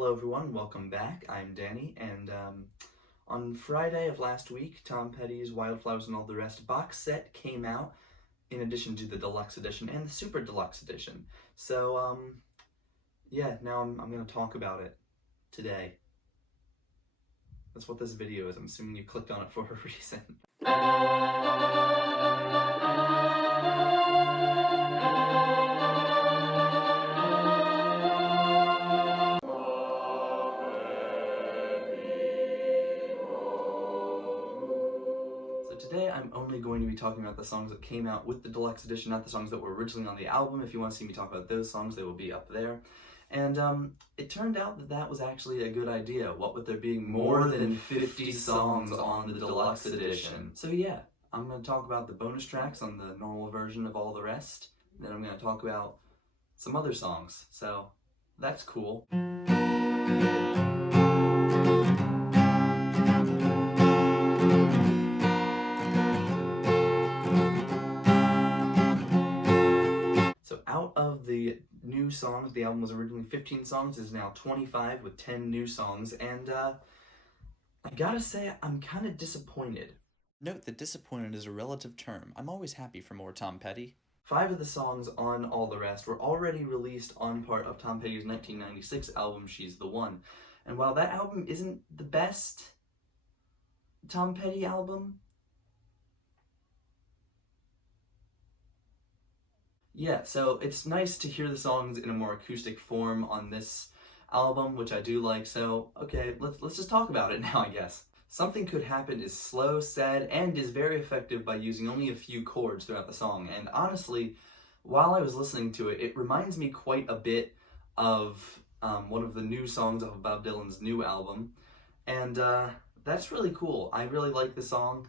Hello everyone, welcome back. I'm Danny, and on Friday of last week, Tom Petty's Wildflowers and All the Rest box set came out, in addition to the Deluxe Edition and the Super Deluxe Edition. So, yeah, now I'm going to talk about it today. That's what this video is. I'm assuming you clicked on it for a reason. Today I'm only going to be talking about the songs that came out with the Deluxe Edition, not the songs that were originally on the album. If you want to see me talk about those songs, they will be up there. And it turned out that that was actually a good idea, what with there being more than 50 songs on the Deluxe Edition. So yeah, I'm going to talk about the bonus tracks on the normal version of All the Rest, and then I'm going to talk about some other songs. So that's cool. Out of the new songs, the album was originally 15 songs, is now 25 with 10 new songs, and I gotta say, I'm kind of disappointed. Note that disappointed is a relative term. I'm always happy for more Tom Petty. 5 of the songs on All the Rest were already released on part of Tom Petty's 1996 album, She's the One. And while that album isn't the best Tom Petty album, yeah, so it's nice to hear the songs in a more acoustic form on this album, which I do like, so okay, let's just talk about it now, I guess. Something Could Happen is slow, sad, and is very effective by using only a few chords throughout the song, and honestly, while I was listening to it, it reminds me quite a bit of one of the new songs off of Bob Dylan's new album, and that's really cool. I really like the song,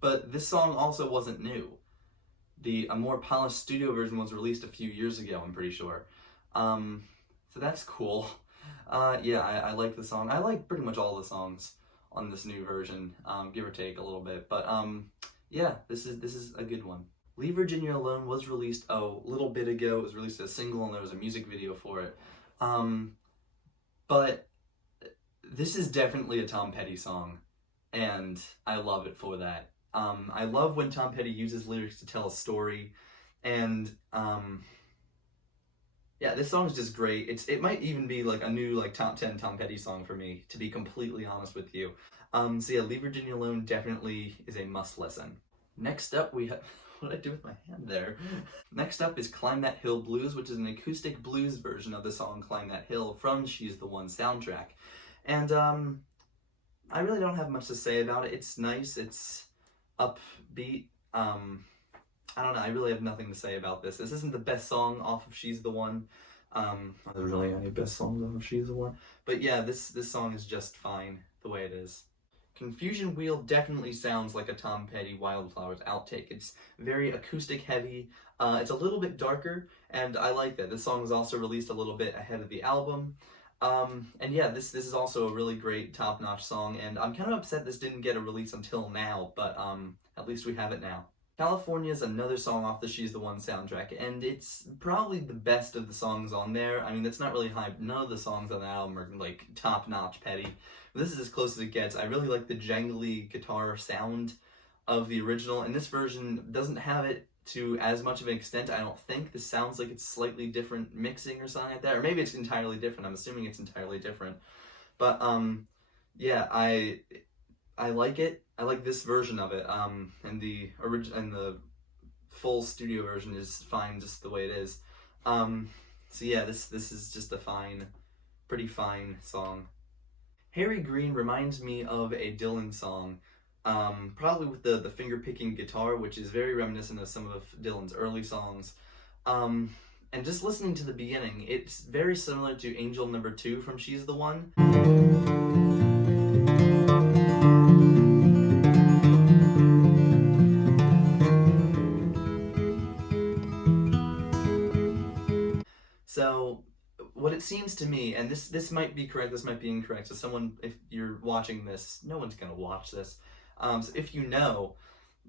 but this song also wasn't new. A more polished studio version was released a few years ago, I'm pretty sure. So that's cool. Yeah, I like the song. I like pretty much all the songs on this new version, give or take a little bit. But yeah, this is a good one. Leave Virginia Alone was released a little bit ago. It was released as a single, and there was a music video for it. But this is definitely a Tom Petty song, and I love it for that. I love when Tom Petty uses lyrics to tell a story, and yeah, this song is just great. It might even be like a new top 10 Tom Petty song for me, to be completely honest with you. So yeah, Leave Virginia Alone definitely is a must listen. Next up we have, what did I do with my hand there? Next up is Climb That Hill Blues, which is an acoustic blues version of the song Climb That Hill from She's the One soundtrack. And I really don't have much to say about it. It's nice, it's upbeat. I don't know, I really have nothing to say about this. This isn't the best song off of She's the One. Are there really any best songs off of She's the One? But yeah, this song is just fine the way it is. Confusion Wheel definitely sounds like a Tom Petty Wildflowers outtake. It's very acoustic heavy. It's a little bit darker, and I like that. This song was also released a little bit ahead of the album. And yeah, this is also a really great top-notch song, and I'm kind of upset this didn't get a release until now, but at least we have it now. California is another song off the She's the One soundtrack, and it's probably the best of the songs on there. I mean, that's not really high. None of the songs on that album are like top-notch Petty. This is as close as it gets. I really like the jangly guitar sound of the original, and this version doesn't have it to as much of an extent, I don't think. This sounds like it's slightly different mixing or something like that, or maybe it's entirely different. I'm assuming it's entirely different. But yeah, I like it. I like this version of it. And the full studio version is fine just the way it is. So yeah, this is just a pretty fine song. Harry Green reminds me of a Dylan song. Probably with the finger-picking guitar, which is very reminiscent of some of Dylan's early songs. And just listening to the beginning, it's very similar to Angel Number 2 from She's the One. So what it seems to me, and this might be correct, this might be incorrect, so someone, if you're watching this, no one's gonna watch this, so if you know,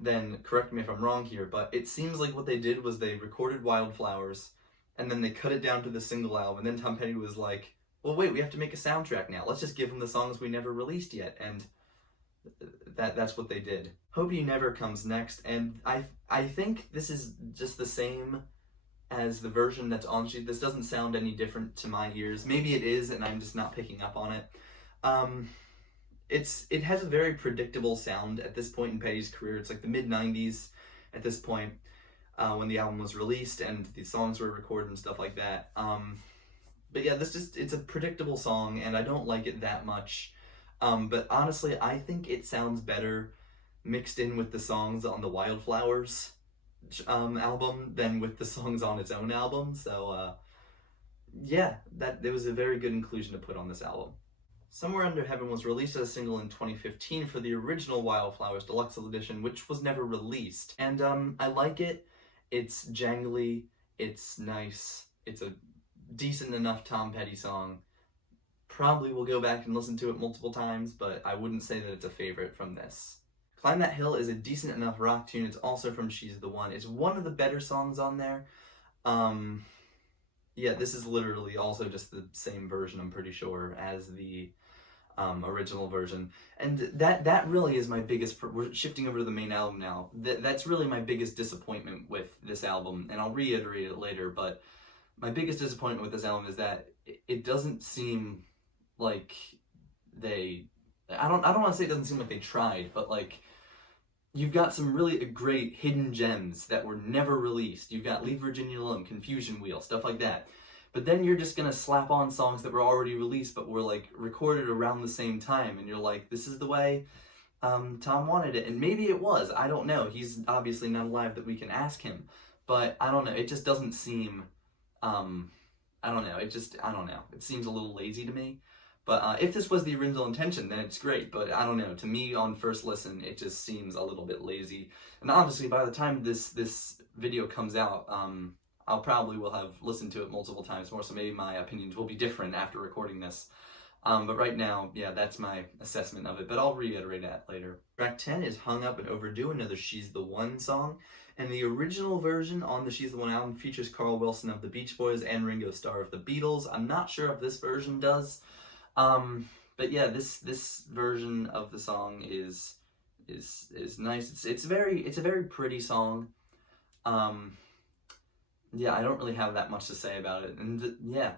then correct me if I'm wrong here, but it seems like what they did was they recorded Wildflowers, and then they cut it down to the single album, and then Tom Petty was like, well, wait, we have to make a soundtrack now. Let's just give them the songs we never released yet. And that's what they did. Hope You Never comes next, and I think this is just the same as the version that's on sheet. This doesn't sound any different to my ears. Maybe it is, and I'm just not picking up on it. It has a very predictable sound at this point in Petty's career. It's like the mid-90s at this point, when the album was released and the songs were recorded and stuff like that. But yeah, it's a predictable song, and I don't like it that much. But honestly, I think it sounds better mixed in with the songs on the Wildflowers album than with the songs on its own album. So yeah, it was a very good inclusion to put on this album. Somewhere Under Heaven was released as a single in 2015 for the original Wildflowers Deluxe Edition, which was never released. And I like it. It's jangly, it's nice, it's a decent enough Tom Petty song. Probably will go back and listen to it multiple times, but I wouldn't say that it's a favorite from this. Climb That Hill is a decent enough rock tune. It's also from She's the One. It's one of the better songs on there. Yeah, this is literally also just the same version, I'm pretty sure, as the original version. And that really is my biggest... We're shifting over to the main album now. That's really my biggest disappointment with this album, and I'll reiterate it later, but my biggest disappointment with this album is that it doesn't seem like they... I don't want to say it doesn't seem like they tried, but like, you've got some really great hidden gems that were never released. You've got Leave Virginia Alone, Confusion Wheel, stuff like that. But then you're just gonna slap on songs that were already released but were like recorded around the same time, and you're like, this is the way Tom wanted it. And maybe it was, I don't know. He's obviously not alive that we can ask him. But I don't know, it just doesn't seem, I don't know, it seems a little lazy to me. But if this was the original intention, then it's great. But I don't know, to me on first listen, it just seems a little bit lazy. And obviously by the time this video comes out, I'll probably will have listened to it multiple times more, so maybe my opinions will be different after recording this. But right now, yeah, that's my assessment of it, but I'll reiterate that later. Track 10 is Hung Up and Overdue, another She's the One song. And the original version on the She's the One album features Carl Wilson of the Beach Boys and Ringo Starr of the Beatles. I'm not sure if this version does. But yeah, this version of the song is nice. It's a very pretty song. Yeah, I don't really have that much to say about it. And yeah.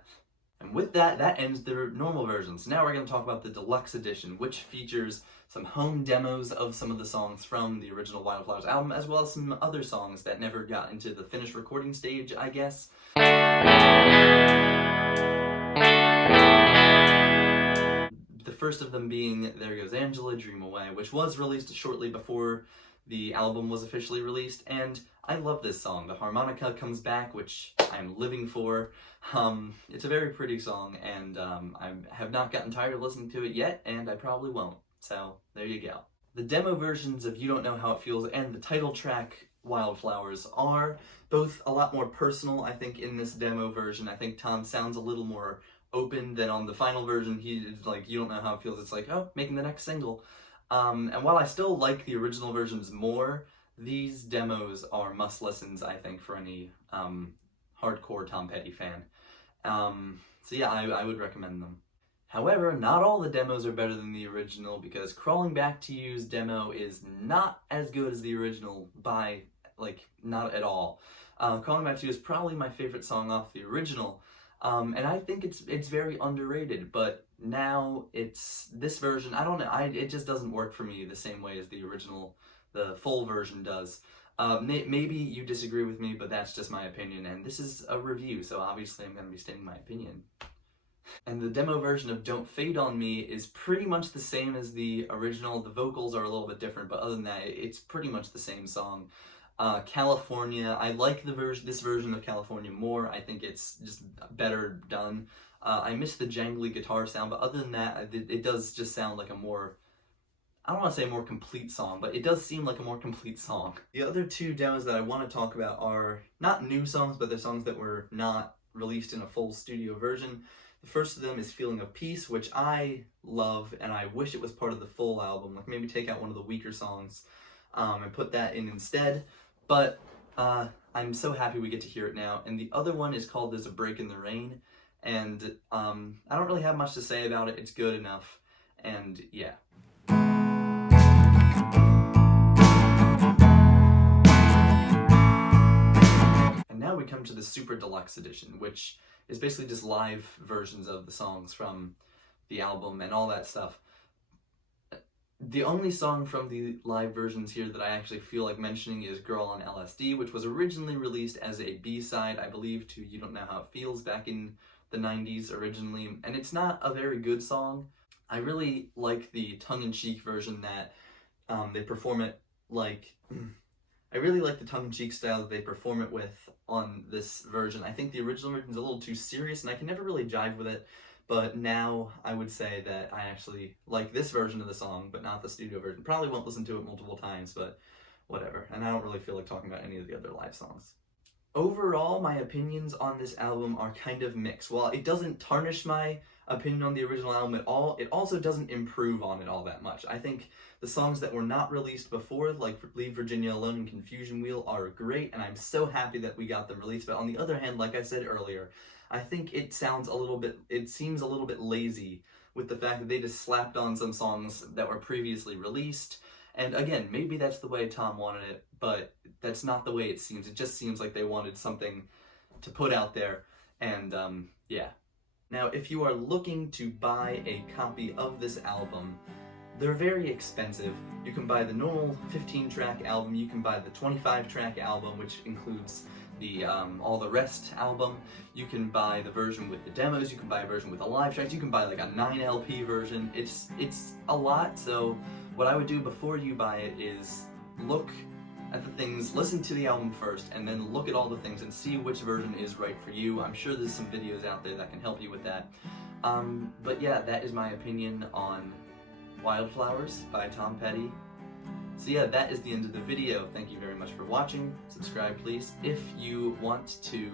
And with that ends the normal versions. Now we're going to talk about the Deluxe Edition, which features some home demos of some of the songs from the original Wildflowers album, as well as some other songs that never got into the finished recording stage, I guess. The first of them being There Goes Angela, Dream Away, which was released shortly before the album was officially released, and I love this song. The harmonica comes back, which I'm living for. It's a very pretty song, and I have not gotten tired of listening to it yet, and I probably won't. So, there you go. The demo versions of You Don't Know How It Feels and the title track, Wildflowers, are both a lot more personal, I think, in this demo version. I think Tom sounds a little more open than on the final version. He's like, You Don't Know How It Feels. It's like, oh, making the next single. And while I still like the original versions more, these demos are must-listens, I think, for any hardcore Tom Petty fan. So yeah, I would recommend them. However, not all the demos are better than the original, because Crawling Back to You's demo is not as good as the original by, like, not at all. Crawling Back to You is probably my favorite song off the original, and I think it's very underrated, but now this version, I don't know, it just doesn't work for me the same way as the original, the full version does. Maybe you disagree with me, but that's just my opinion, and this is a review, so obviously I'm going to be stating my opinion. And the demo version of Don't Fade on Me is pretty much the same as the original. The vocals are a little bit different, but other than that, it's pretty much the same song. California, I like this version of California more. I think it's just better done. I miss the jangly guitar sound, but other than that, it does just sound like a more, I don't want to say a more complete song, but it does seem like a more complete song. The other two demos that I want to talk about are not new songs, but they're songs that were not released in a full studio version. The first of them is Feeling of Peace, which I love, and I wish it was part of the full album. Like, maybe take out one of the weaker songs and put that in instead. But I'm so happy we get to hear it now. And the other one is called There's a Break in the Rain, and I don't really have much to say about it. It's good enough, and yeah. And now we come to the Super Deluxe Edition, which is basically just live versions of the songs from the album and all that stuff. The only song from the live versions here that I actually feel like mentioning is Girl on LSD, which was originally released as a B-side, I believe, to You Don't Know How It Feels back in the 90s originally, and it's not a very good song. I really like the tongue-in-cheek version that they perform it like... I really like the tongue-in-cheek style that they perform it with on this version. I think the original version is a little too serious, and I can never really jive with it. But now I would say that I actually like this version of the song, but not the studio version. Probably won't listen to it multiple times, but whatever. And I don't really feel like talking about any of the other live songs. Overall, my opinions on this album are kind of mixed. While it doesn't tarnish my opinion on the original album at all, it also doesn't improve on it all that much. I think the songs that were not released before, like Leave Virginia Alone and Confusion Wheel, are great, and I'm so happy that we got them released. But on the other hand, like I said earlier, I think it seems a little bit lazy with the fact that they just slapped on some songs that were previously released. And again, maybe that's the way Tom wanted it, but that's not the way it seems. It just seems like they wanted something to put out there, and yeah. Now, if you are looking to buy a copy of this album, they're very expensive. You can buy the normal 15-track album, you can buy the 25-track album, which includes the All the Rest album. You can buy the version with the demos, you can buy a version with the live tracks, you can buy like a 9 LP version. It's a lot, so what I would do before you buy it is look at the things, listen to the album first, and then look at all the things and see which version is right for you. I'm sure there's some videos out there that can help you with that. But yeah, that is my opinion on Wildflowers by Tom Petty. So yeah, that is the end of the video. Thank you very much for watching. Subscribe, please. If you want to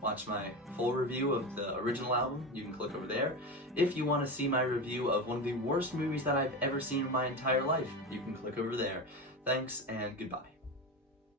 watch my full review of the original album, you can click over there. If you want to see my review of one of the worst movies that I've ever seen in my entire life, you can click over there. Thanks, and goodbye.